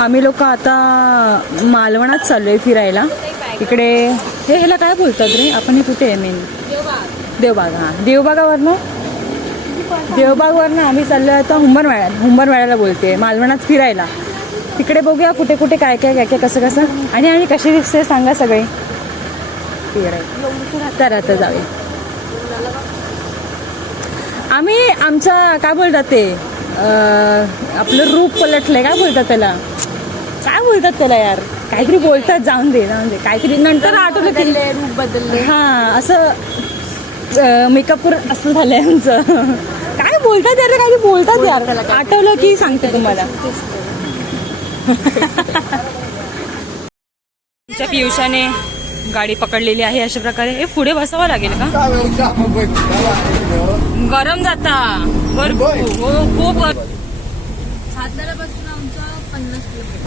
आम्ही लोक आता मालवणात चाललो आहे फिरायला. इकडे हे ह्याला काय बोलतात रे? आपण हे कुठे आहे मेन देवबाग हां. देवबागावरनं? देवबागवरनं आम्ही चाललो आहे आता हुंबरवाड्यात हुंबरवाड्याला बोलते मालवणात फिरायला. तिकडे बघूया कुठे कुठे काय काय काय काय कसं कसं. आणि आम्ही कशी दिसते सांगा सगळे. फिरायला तर आता जाऊया. आम्ही आमचा काय बोलतात ते? आपलं रूप आहे काय बोलतात त्याला? काय बोलतात त्याला यार? काहीतरी बोलतात जाऊन दे जाऊन दे. काहीतरी नंतर आठवलं की रूप बदलले. हा असं मेकअप असं झालंय आमचं. काय बोलतात यार काही बोलतात यार. आठवलं की सांगते तुम्हाला. तुमच्या पियुषाने गाडी पकडलेली आहे अशा प्रकारे. हे पुढे बसावं लागेल का? गरम जाता. भरपूर. हो खूप आमचा पन्नास किलोमीटर.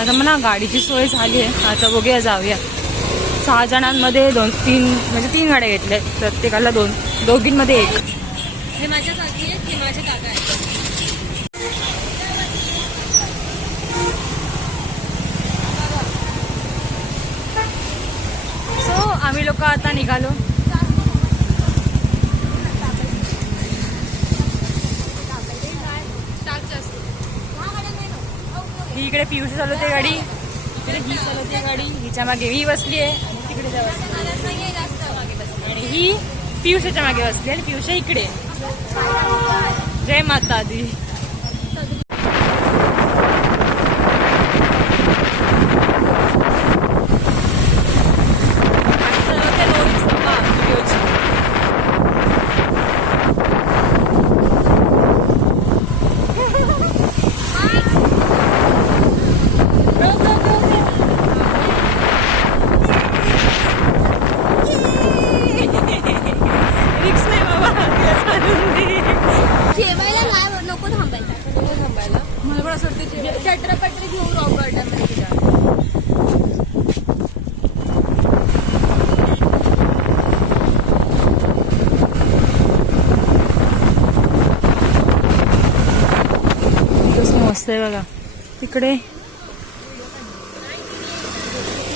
आता मला गाडीची सोय झाली आहे. आता बघूया जाऊया. सहा जणांमध्ये दोन तीन म्हणजे तीन गाड्या घेतल्या आहेत. प्रत्येकाला दोन दोघींमध्ये एक. हे माझ्या काकी आहेत हे माझे काका आहेत. सो आम्ही लोक आता निघालो. इकडे पियुष चालवते गाडी. इकडे ही चालवते गाडी. हिच्या मागे ही बसली आहे. आणि तिकडे त्या बसली. आणि ही पियुषाच्या मागे बसली आणि पियुषा इकडे जय माता दी गाडी चालवते लोरी सभा व्हिडिओची. रिक्स नाही बाबा तिला चालून दे. जेवायला नाही नको थांबायचं नको थांबायला मला पण असं वाटतं चटरपटरी घेऊन रॉक गार्डन तुझ्या दिसतंय बघा. तिकडे.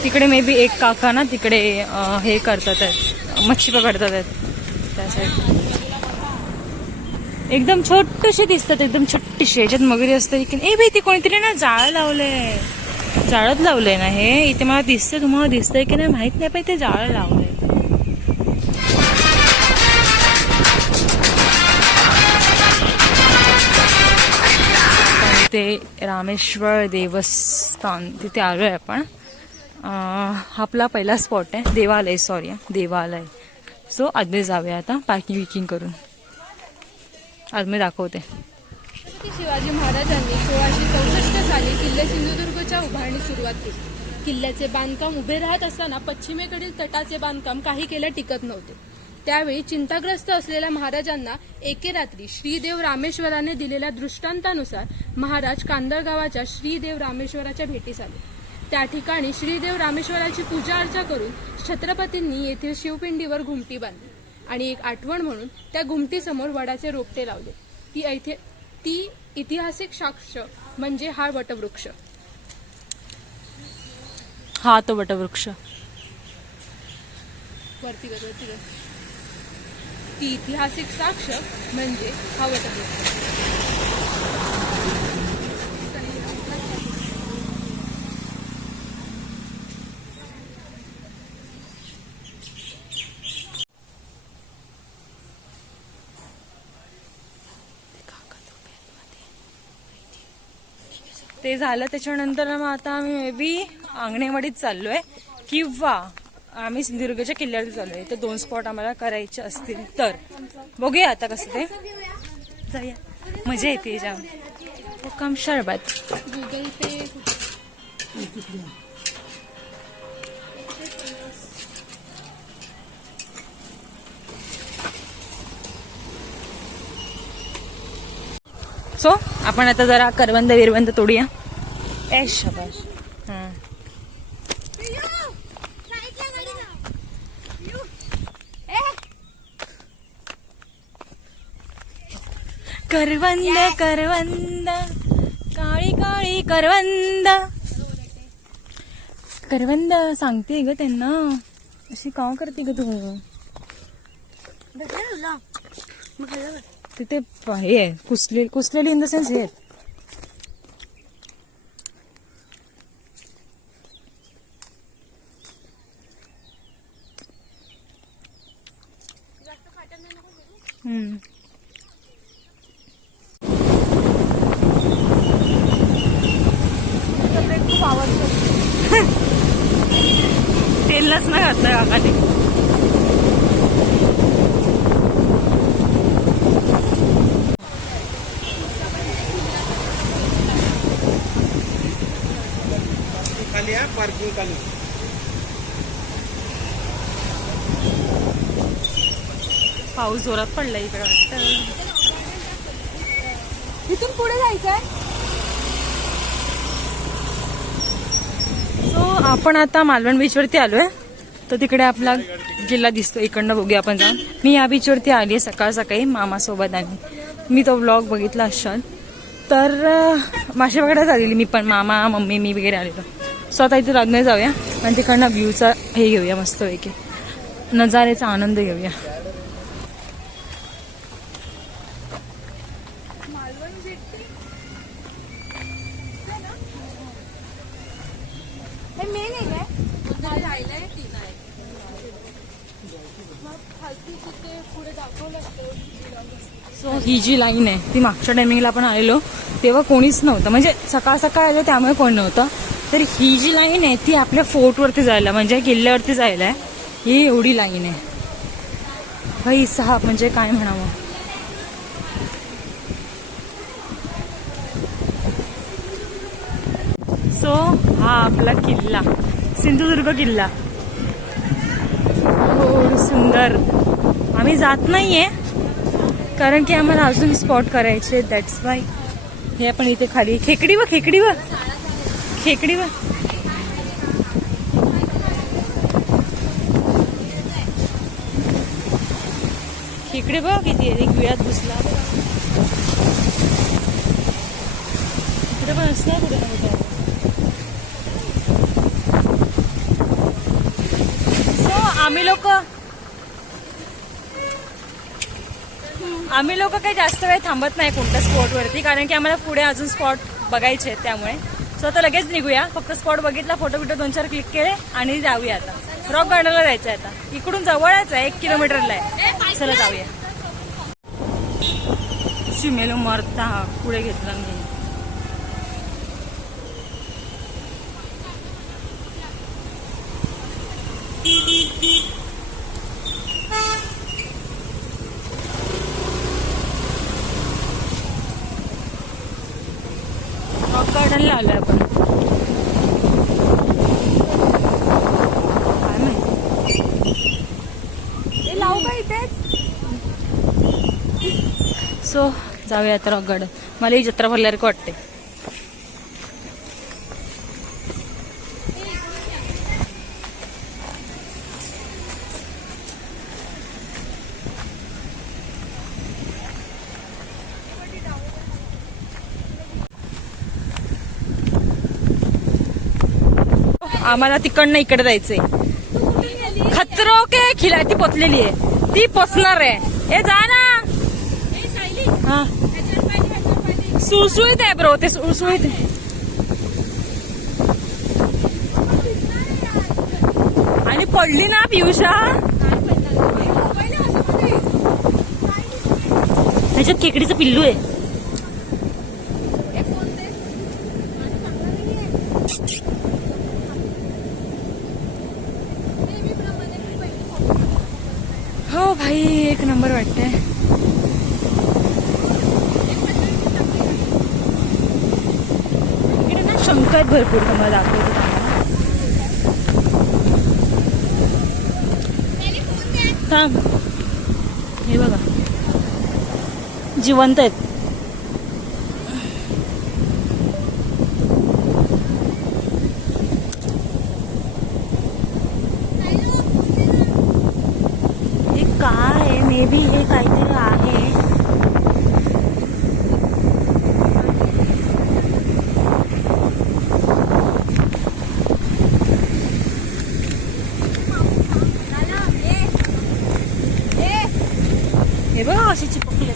तिकडे मे बी एक काका ना तिकडे हे करतात आहेत. मच्छी पकडतात आहेत. त्या साईड एकदम छोटीशी दिसतात एकदम छोटीशी याच्यात मगरी असते की ए बाई ती कोणीतरी ना जाळं लावलंय. जाळत लावलंय ना हे. इथे मला दिसतंय तुम्हाला दिसतंय की नाही माहीत नाही पण ते जाळं लावलंय. ते रामेश्वर देवस्थान तिथे आलो आहे आपण आपला पहिला स्पॉट आहे देवालय सॉरी देवालय. सो आतमध्ये जाऊया आता पॅकिंग विकिंग करून. आतमध्ये दाखवते. शिवाजी महाराजांनी सोळाशे चौसष्ट साली किल्ले सिंधुदुर्गच्या उभारणी सुरुवात केली. किल्ल्याचे बांधकाम उभे राहत असताना पश्चिमेकडील तटाचे बांधकाम काही केल्या टिकत नव्हते. त्यावेळी चिंताग्रस्त असलेल्या महाराजांना एके रात्री श्रीदेव रामेश्वराने दिलेल्या दृष्टांतानुसार महाराज कांदळगावाच्या श्रीदेव रामेश्वराच्या भेटीस आले. त्या ठिकाणी श्रीदेव रामेश्वराची पूजा अर्चा करून छत्रपतींनी येथील शिवपिंडीवर घुमटी बांधली आणि एक आठवण म्हणून त्या घुमटीसमोर वडाचे रोपटे लावले. ती ऐथे ती ऐतिहासिक साक्ष म्हणजे हा वटवृक्ष. हा तो वटवृक्ष. वरती ती ऐतिहासिक साक्ष म्हणजे हा वटवृक्ष ते झालं त्याच्यानंतर मग आता आम्ही मे बी अंगणेवाडीत चाललोय. किंवा आम्ही सिंधुदुर्गच्या किल्ल्यावरती चाललोय तर दोन स्पॉट आम्हाला करायचे असतील तर. बघूया आता कसं ते. जाऊया. मजा येते जाम. काम शरबत. गुगल पे सो आपण आता जरा करवंद विरवंद तोडूया. ए शाबाश हां करवंद करवंद. काळी काळी करवंद. करवंद सांगते ग त्यांना. अशी का करते ग तू? तिथे हे आहे कुसले कुसलेली इन द सेन्स हे. हम्म तेलच नाही घातलं काकाने आहे पार्किंग खाली पाऊस जोरात पडला इकडे वाटतं. इथून पुढे जायचंय? सो आपण आता मालवण बीचवरती आलोय. तर तिकडे आपला जिल्हा दिसतो इकडनं बघूया आपण जाऊन. मी या बीचवरती आली आहे सकाळ सकाळी मामासोबत आणि मी तो व्लॉग बघितला असाल तर बघायलाच आलेली मी पण. मामा मम्मी मी वगैरे आलेलो. सो आता इथे लग्न जाऊया आणि तिकडनं व्ह्यूचा हे घेऊया मस्तपैकी. नजारेचा आनंद घेऊया. हे सो ही जी लाईन आहे ती मागच्या टायमिंगला आपण आलेलो. तेव्हा कोणीच नव्हतं. म्हणजे सकाळ सकाळ आलं त्यामुळे कोण नव्हतं. तर ही जी लाईन आहे ती आपल्या फोर्टवरती जायला म्हणजे किल्ल्यावरती जायला आहे ही एवढी लाईन आहे. भाई सहा म्हणजे काय म्हणावं? सो हा आपला किल्ला सिंधुदुर्ग किल्ला. खूप सुंदर. आम्ही जात नाहीये कारण की आम्हाला अजून स्पॉट करायचे दॅट्स वाय हे आपण इथे खाली खेकडी व खेकडी व. खेकडी बघ खेकडे बघ किती आहे विळ्यात घुसला. इकडे पण असणार कुठे ना कुठे? सो आम्ही लोक आम्ही लोक काही जास्त वेळ थांबत नाही कोणत्या स्पॉटवरती कारण की आम्हाला पुढे अजून स्पॉट बघायचे आहेत त्यामुळे. सो आता लगेच निघूया. फक्त स्पॉट बघितला फोटो बिटो दोन चार क्लिक केले आणि जाऊया आता. रॉक गार्डनला जायचं आहे आता. इकडून जवळच आहे एक किलोमीटरला आहे. चला जाऊया. शिमेलो मरता पुढे घेतला मी रॉक आलोय आपण. काय माहिती लावू का इथेच? सो जाऊया आता रॉक गार्डन मला ही जत्रा भरल्यासारखं वाटते आम्हाला तिकडनं इकडे जायचंय. खतरो के खिला ती पोचलेली आहे. ती पोचणार आहे. ए जा ना. सुळसुळीत आहे ब्रो ते सुळसुळीत आहे. आणि पडली ना पियुषा. त्याच्यात खेकडीचं पिल्लू आहे हो भाई एक नंबर वाटतंय. इकडे ना शंका आहेत भरपूर तुम्हाला दाखवतो थांब. हे बघा. जिवंत आहेत हे काय मे बी हे काहीतरी आहे बघा कशी चिपकले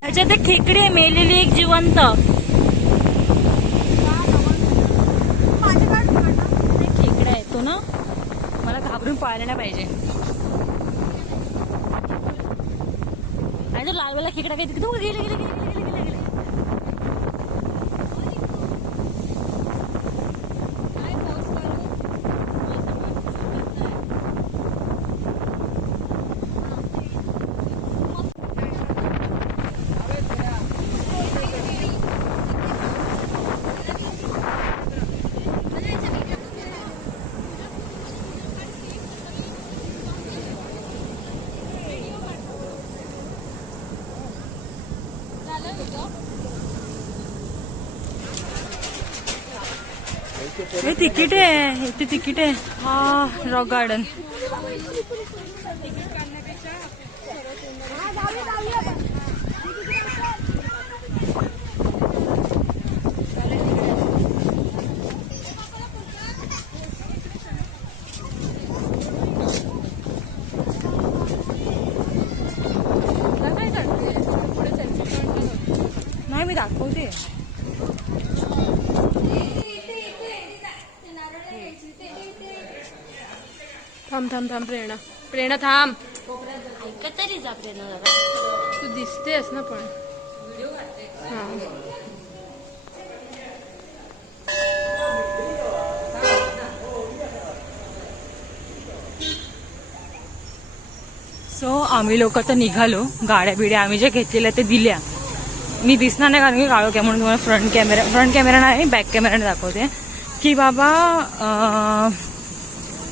त्याच्यात एक खेकडे मेलेली एक जिवंत. खेकडा आहे तो ना? मला घाबरून पाळायला नाही पाहिजे. आणि तो लालवाला खेकडा काही तिकडे? गेले गेले गेले. हे तिकीट आहे इथे तिकीट आहे. हा रॉक गार्डन तुला काय काढते पुढे selfie point बनव. नाही मी दाखवते थांब थांब थांब प्रेरणा. प्रेरणा थांब. तरी जा प्रेरणा जरा तू दिसतेस ना पण. हा. सो आम्ही लोक तर निघालो. गाड्या बिड्या आम्ही ज्या घेतलेल्या ते दिल्या. मी दिसणार नाही कारण की काळो कॅमेरा म्हणून तुम्हाला फ्रंट कॅमेरा फ्रंट कॅमेरा नाही बॅक कॅमेराने दाखवते. की बाबा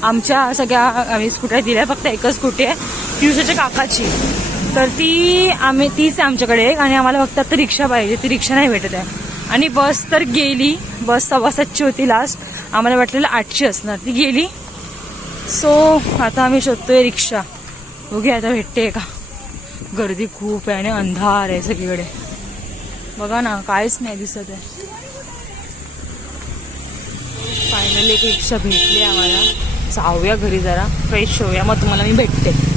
आमच्या सगळ्या आम्ही स्कूट्या दिल्या फक्त एकच स्कूटी आहे पियुषाच्या काकाची. तर ती आम्ही तीच आहे आमच्याकडे एक आणि आम्हाला फक्त आता रिक्षा पाहिजे ती रिक्षा नाही भेटत आहे. आणि बस तर गेली बस सव्वा सातची होती लास्ट आम्हाला वाटलेलं आठची असणार. ती गेली. सो आता आम्ही शोधतोय रिक्षा. बघूया आता भेटते का? गर्दी खूप आहे आणि अंधार आहे सगळीकडे. बघा ना काहीच नाही दिसत आहे. फायनली एक रिक्षा भेटली आम्हाला. जाऊया घरी जरा फ्रेश होऊया. मग तुम्हाला मी भेटते.